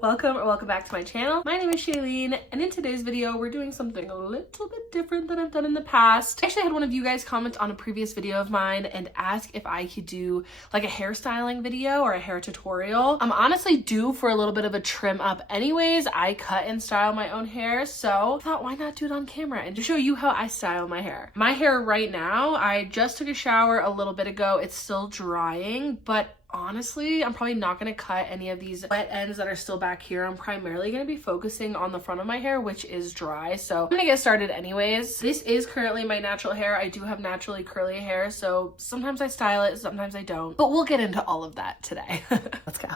Welcome back to my channel. My name is Shaylene, and in today's video we're doing something a little bit different than I've done in the past. I actually had one of you guys comment on a previous video of mine and ask if I could do like a hairstyling video or a hair tutorial. I'm honestly due for a little bit of a trim up anyways. I cut and style my own hair, so I thought why not do it on camera and just show you how I style my hair. My hair right now, I just took a shower a little bit ago. It's still drying, but honestly, I'm probably not going to cut any of these wet ends that are still back here. I'm primarily going to be focusing on the front of my hair, which is dry. So I'm going to get started anyways. This is currently my natural hair. I do have naturally curly hair, so sometimes I style it, sometimes I don't. But we'll get into all of that today. Let's go.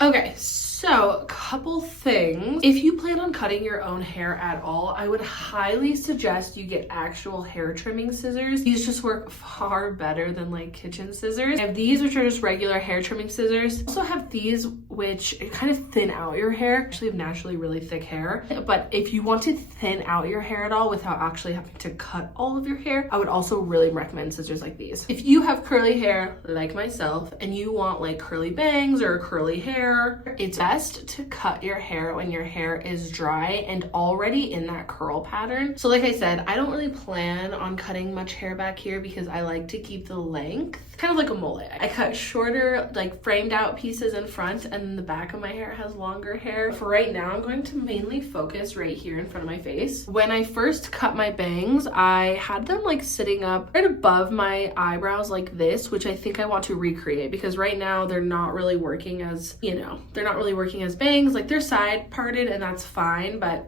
Okay, so a couple things. If you plan on cutting your own hair at all, I would highly suggest you get actual hair trimming scissors. These just work far better than like kitchen scissors. I have these, which are just regular hair trimming scissors. I also have these, which kind of thin out your hair. I actually have naturally really thick hair, but if you want to thin out your hair at all without actually having to cut all of your hair, I would also really recommend scissors like these. If you have curly hair like myself and you want like curly bangs or curly hair, it's best to cut your hair when your hair is dry and already in that curl pattern. So like I said, I don't really plan on cutting much hair back here because I like to keep the length kind of like a mullet. I cut shorter, like framed out pieces in front, and then the back of my hair has longer hair. For right now, I'm going to mainly focus right here in front of my face. When I first cut my bangs, I had them like sitting up right above my eyebrows like this, which I think I want to recreate because right now they're not really working as, you know, they're not really working as bangs. Like they're side parted and that's fine, but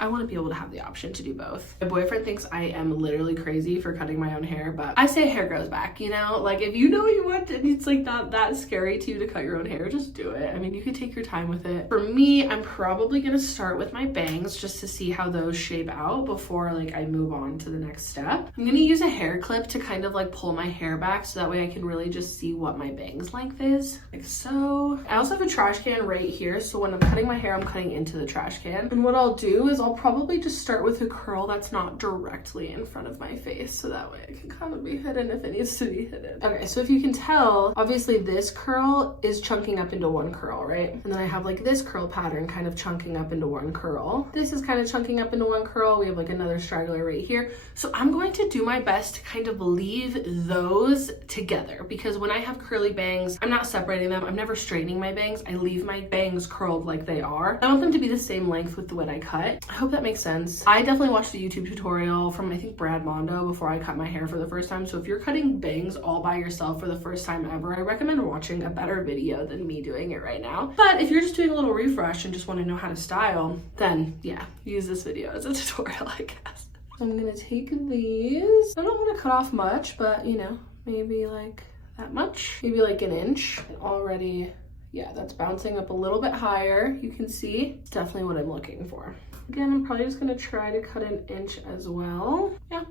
I want to be able to have the option to do both. My boyfriend thinks I am literally crazy for cutting my own hair, but I say hair grows back, you know? Like if you know what you want and it's like not that scary to you to cut your own hair, just do it. I mean, you could take your time with it. For me, I'm probably gonna start with my bangs just to see how those shape out before like I move on to the next step. I'm gonna use a hair clip to kind of like pull my hair back so that way I can really just see what my bangs length is, like so. I also have a trash can right here, so when I'm cutting my hair, I'm cutting into the trash can. And what I'll do is I'll probably just start with a curl that's not directly in front of my face, so that way it can kind of be hidden if it needs to be hidden. Okay, so if you can tell, obviously this curl is chunking up into one curl, right? And then I have like this curl pattern kind of chunking up into one curl. This is kind of chunking up into one curl. We have like another straggler right here. So I'm going to do my best to kind of leave those together because when I have curly bangs, I'm not separating them. I'm never straightening my bangs. I leave my bangs curled like they are. I want them to be the same length with the way I cut. I hope that makes sense. I definitely watched a YouTube tutorial from I think Brad Mondo before I cut my hair for the first time. So if you're cutting bangs all by yourself for the first time ever, I recommend watching a better video than me doing it right now. But if you're just doing a little refresh and just want to know how to style, then yeah, use this video as a tutorial, I guess. So I'm gonna take these. I don't want to cut off much, but you know, maybe like that much, maybe like an inch. Already, yeah, that's bouncing up a little bit higher. You can see it's definitely what I'm looking for. Again, I'm probably just gonna try to cut an inch as well. Yeah,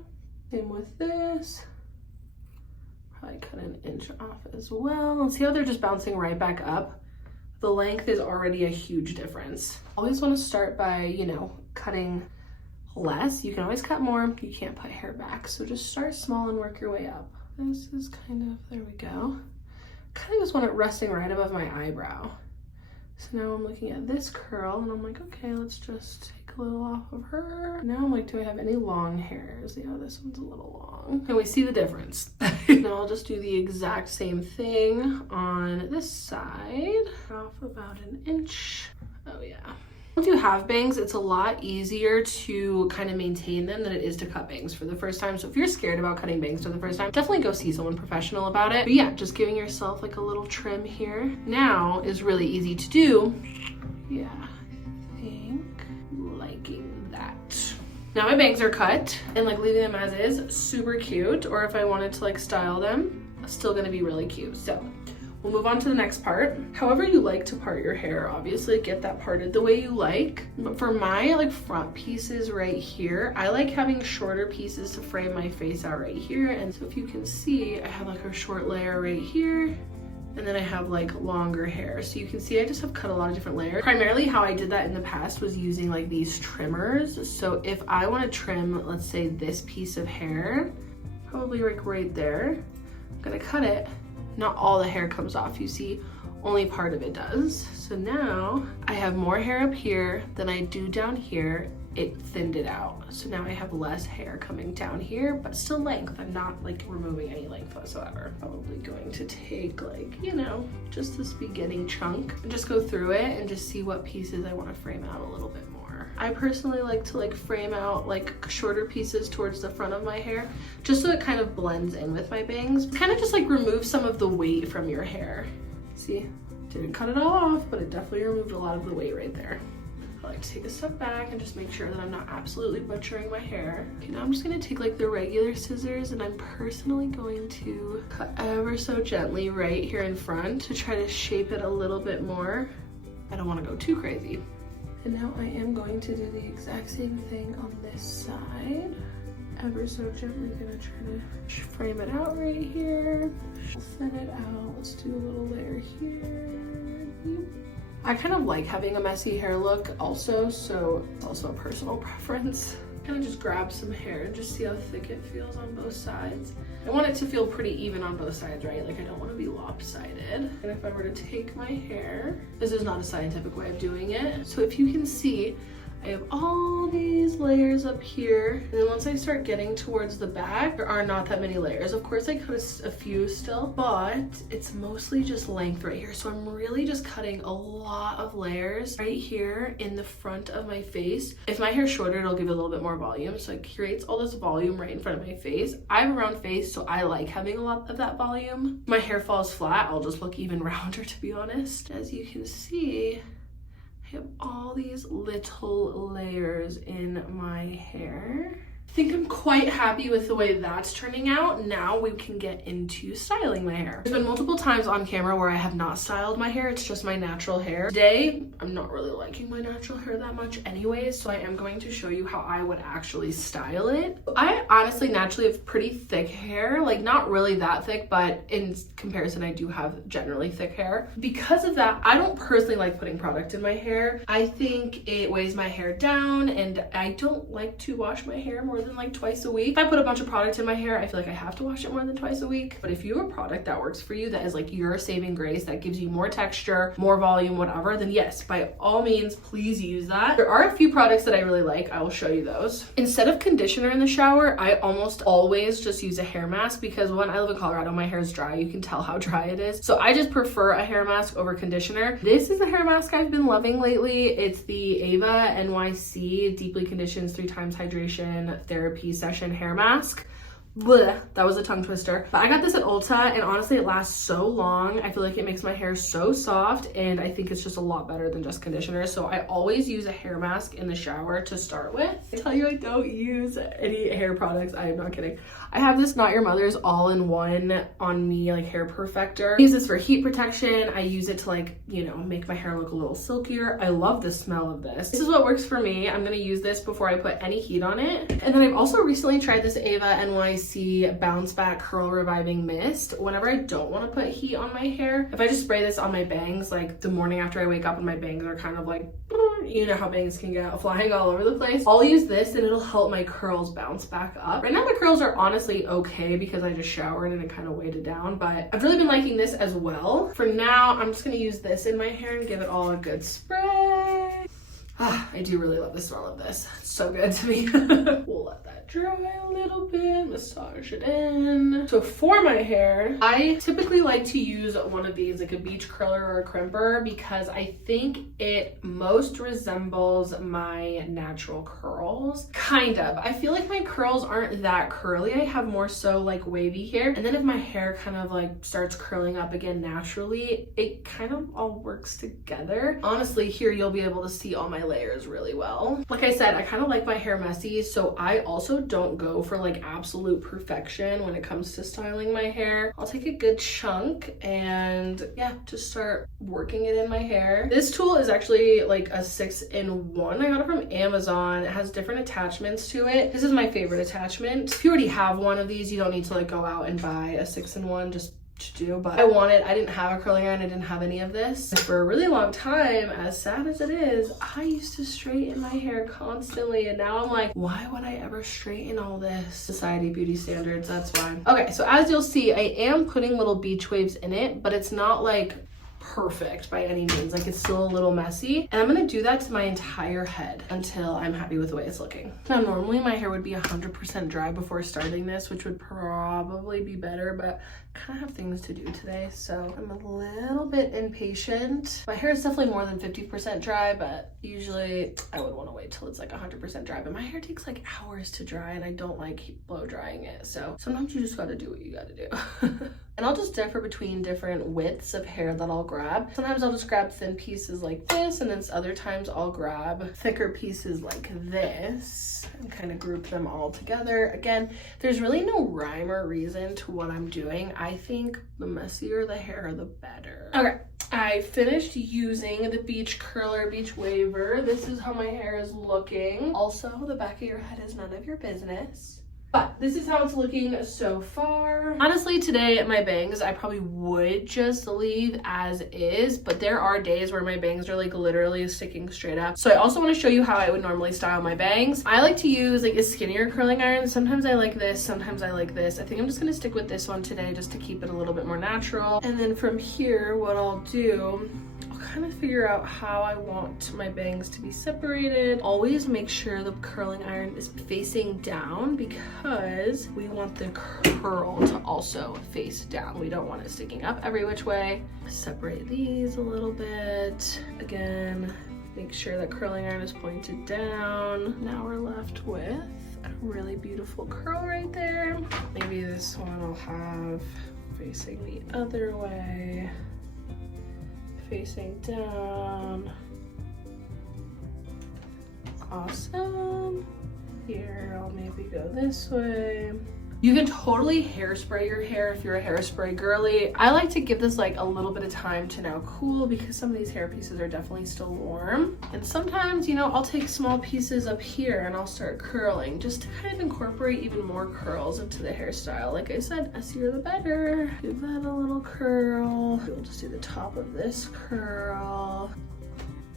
same with this. Probably cut an inch off as well. And see how they're just bouncing right back up? The length is already a huge difference. Always want to start by, you know, cutting less. You can always cut more. You can't put hair back. So just start small and work your way up. This is kind of, there we go. Kind of just want it resting right above my eyebrow. So now I'm looking at this curl and I'm like, okay, let's just take a little off of her. Now I'm like, do I have any long hairs? Yeah, this one's a little long. And we see the difference. Now I'll just do the exact same thing on this side. Off about an inch. Oh yeah. Once you have bangs, it's a lot easier to kind of maintain them than it is to cut bangs for the first time. So if you're scared about cutting bangs for the first time, definitely go see someone professional about it. But yeah, just giving yourself like a little trim here now is really easy to do. Yeah, I think liking that. Now my bangs are cut and like leaving them as is, super cute. Or if I wanted to like style them, still gonna be really cute. So we'll move on to the next part. However you like to part your hair, obviously get that parted the way you like. But for my like front pieces right here, I like having shorter pieces to frame my face out right here. And so if you can see, I have like a short layer right here. And then I have like longer hair. So you can see I just have cut a lot of different layers. Primarily how I did that in the past was using like these trimmers. So if I want to trim, let's say this piece of hair, probably like right there, I'm gonna cut it. Not all the hair comes off. You see only part of it does. So now I have more hair up here than I do down here. It thinned it out. So now I have less hair coming down here, but still length. I'm not like removing any length whatsoever. Probably going to take like, you know, just this beginning chunk and just go through it and just see what pieces I want to frame out a little bit more. I personally like to like frame out like shorter pieces towards the front of my hair, just so it kind of blends in with my bangs. Kind of just like remove some of the weight from your hair. See, didn't cut it all off, but it definitely removed a lot of the weight right there. I like to take a step back and just make sure that I'm not absolutely butchering my hair. Okay, now I'm just gonna take like the regular scissors and I'm personally going to cut ever so gently right here in front to try to shape it a little bit more. I don't wanna go too crazy. And now I am going to do the exact same thing on this side. Ever so gently gonna try to frame it out right here. Thin it out, let's do a little layer here. I kind of like having a messy hair look also, so it's also a personal preference. Kind of just grab some hair and just see how thick it feels on both sides. I want it to feel pretty even on both sides, right? Like I don't want to be lopsided. And if I were to take my hair, this is not a scientific way of doing it. So if you can see, I have all these layers up here, and then once I start getting towards the back, there are not that many layers. Of course I cut a few still, but it's mostly just length right here. So I'm really just cutting a lot of layers right here in the front of my face. If my hair's shorter, it'll give it a little bit more volume, so it creates all this volume right in front of my face. I have a round face, so I like having a lot of that volume. If my hair falls flat, I'll just look even rounder, to be honest. As you can see, I have all these little layers in my hair. I think I'm quite happy with the way that's turning out. Now we can get into styling my hair. There's been multiple times on camera where I have not styled my hair. It's just my natural hair. Today, I'm not really liking my natural hair that much anyways, so I am going to show you how I would actually style it. I honestly naturally have pretty thick hair, like not really that thick, but in comparison, I do have generally thick hair. Because of that, I don't personally like putting product in my hair. I think it weighs my hair down, and I don't like to wash my hair more than like twice a week. If I put a bunch of product in my hair, I feel like I have to wash it more than twice a week. But if you have a product that works for you, that is like your saving grace, that gives you more texture, more volume, whatever, then yes, by all means, please use that. There are a few products that I really like. I will show you those. Instead of conditioner in the shower, I almost always just use a hair mask, because when I live in Colorado, my hair is dry. You can tell how dry it is. So I just prefer a hair mask over conditioner. This is a hair mask I've been loving lately. It's the Ava NYC Deeply Conditions 3 Times Hydration Therapy Session Hair Mask. Blech, that was a tongue twister. But I got this at Ulta, and honestly it lasts so long. I feel like it makes my hair so soft, and I think it's just a lot better than just conditioner. So I always use a hair mask in the shower to start with. I tell you, I don't use any hair products. I am not kidding. I have this Not Your Mother's all-in-one on me like hair perfector. I use this for heat protection. I use it to like, you know, make my hair look a little silkier. I love the smell of this. This is what works for me. I'm gonna use this before I put any heat on it. And then I've also recently tried this Ava NYC Bounce Back Curl Reviving Mist. Whenever I don't want to put heat on my hair, if I just spray this on my bangs, like the morning after I wake up and my bangs are kind of like, you know how bangs can get flying all over the place, I'll use this and it'll help my curls bounce back up. Right now my curls are honestly okay because I just showered and it kind of weighed it down, but I've really been liking this as well. For now, I'm just gonna use this in my hair and give it all a good spray. I do really love the smell of this. It's so good to me. We'll let that dry a little bit, massage it in. So for my hair, I typically like to use one of these, like a beach curler or a crimper, because I think it most resembles my natural curls. Kind of. I feel like my curls aren't that curly. I have more so like wavy hair. And then if my hair kind of like starts curling up again naturally, it kind of all works together. Honestly, here you'll be able to see all my layers really well. Like I said, I kind of like my hair messy, so I also don't go for like absolute perfection when it comes to styling my hair. I'll take a good chunk and yeah, just start working it in my hair. This tool is actually like a 6-in-1. I got it from Amazon. It has different attachments to it. This is my favorite attachment. If you already have one of these, you don't need to like go out and buy a 6-in-1 just to do, but I didn't have a curling iron. I didn't have any of this. For a really long time, as sad as it is, I used to straighten my hair constantly, and now I'm like, why would I ever straighten all this? Society, beauty standards, that's why. Okay, so as you'll see, I am putting little beach waves in it, but it's not like perfect by any means. Like, it's still a little messy. And I'm gonna do that to my entire head until I'm happy with the way it's looking. Now, normally my hair would be 100% dry before starting this, which would probably be better, but I kind of have things to do today, so I'm a little bit impatient. My hair is definitely more than 50% dry, but usually I would want to wait till it's like 100% dry. But my hair takes like hours to dry, and I don't like blow drying it, so sometimes you just gotta do what you gotta do. And I'll just differ between different widths of hair that I'll grab. Sometimes I'll just grab thin pieces like this, and then other times I'll grab thicker pieces like this and kind of group them all together. Again, there's really no rhyme or reason to what I'm doing. I think the messier the hair, the better. Okay, I finished using the beach curler, beach waver. This is how my hair is looking. Also, the back of your head is none of your business. But this is how it's looking so far. Honestly, today my bangs, I probably would just leave as is, but there are days where my bangs are like literally sticking straight up. So I also want to show you how I would normally style my bangs. I like to use like a skinnier curling iron. Sometimes I like this, sometimes I like this. I think I'm just gonna stick with this one today just to keep it a little bit more natural. And then from here, what I'll do, kind of figure out how I want my bangs to be separated. Always make sure the curling iron is facing down because we want the curl to also face down. We don't want it sticking up every which way. Separate these a little bit. Again, make sure that curling iron is pointed down. Now we're left with a really beautiful curl right there. Maybe this one I'll have facing the other way. Facing down. Awesome. Here, I'll maybe go this way. You can totally hairspray your hair if you're a hairspray girly. I like to give this like a little bit of time to now cool because some of these hair pieces are definitely still warm. And sometimes, you know, I'll take small pieces up here and I'll start curling just to kind of incorporate even more curls into the hairstyle. Like I said, messier the better. Give that a little curl. We'll just do the top of this curl.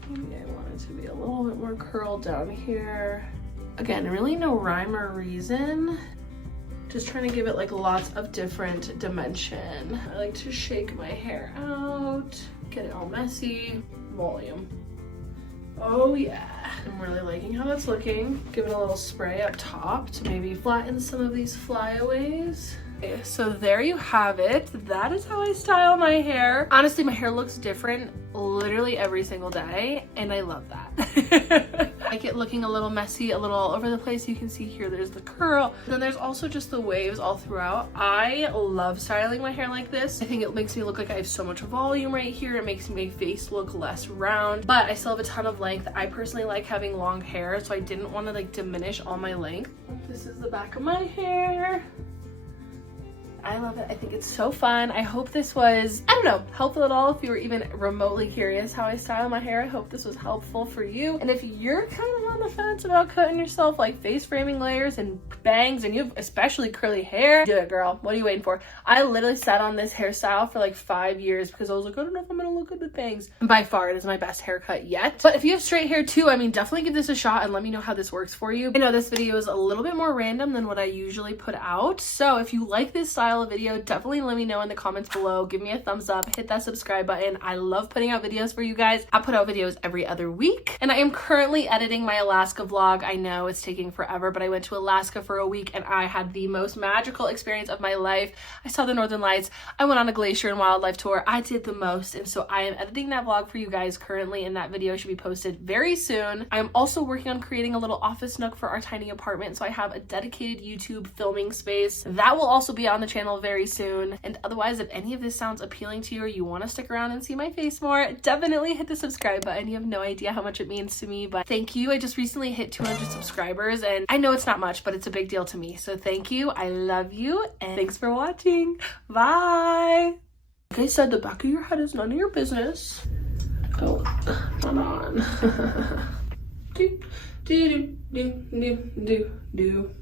Maybe I want it to be a little bit more curled down here. Again, really no rhyme or reason. Just trying to give it like lots of different dimension. I like to shake my hair out, get it all messy. Volume. Oh yeah. I'm really liking how that's looking. Give it a little spray up top to maybe flatten some of these flyaways. Okay, so there you have it. That is how I style my hair. Honestly, my hair looks different literally every single day, and I love that. I like it looking a little messy, a little all over the place. You can see here there's the curl. And then there's also just the waves all throughout. I love styling my hair like this. I think it makes me look like I have so much volume right here. It makes my face look less round, but I still have a ton of length. I personally like having long hair, so I didn't want to like diminish all my length. This is the back of my hair. I love it. I think it's so fun. I hope this was, I don't know, helpful at all. If you were even remotely curious how I style my hair, I hope this was helpful for you. And if you're kind of on the fence about cutting yourself like face framing layers and bangs, and you have especially curly hair, do it, girl. What are you waiting for? I literally sat on this hairstyle for like 5 years because I was like, I don't know if I'm gonna look good with bangs. And by far, it is my best haircut yet. But if you have straight hair too, I mean, definitely give this a shot and let me know how this works for you. I know this video is a little bit more random than what I usually put out. So if you like this style of video, definitely let me know in the comments below. Give me a thumbs up, hit that subscribe button. I love putting out videos for you guys. I put out videos every other week, and I am currently editing my Alaska vlog. I know it's taking forever, but I went to Alaska for a week and I had the most magical experience of my life. I saw the Northern Lights. I went on a glacier and wildlife tour. I did the most, and so I am editing that vlog for you guys currently, and that video should be posted very soon. I'm also working on creating a little office nook for our tiny apartment, so I have a dedicated YouTube filming space. That will also be on the channel very soon. And otherwise, if any of this sounds appealing to you or you want to stick around and see my face more, definitely hit the subscribe button. You have no idea how much it means to me, but thank you. I just recently hit 200 subscribers, and I know it's not much, but it's a big deal to me. So thank you. I love you, and thanks for watching. Bye. Like I said, the back of your head is none of your business. Oh, not on. do, do, do, do, do, do.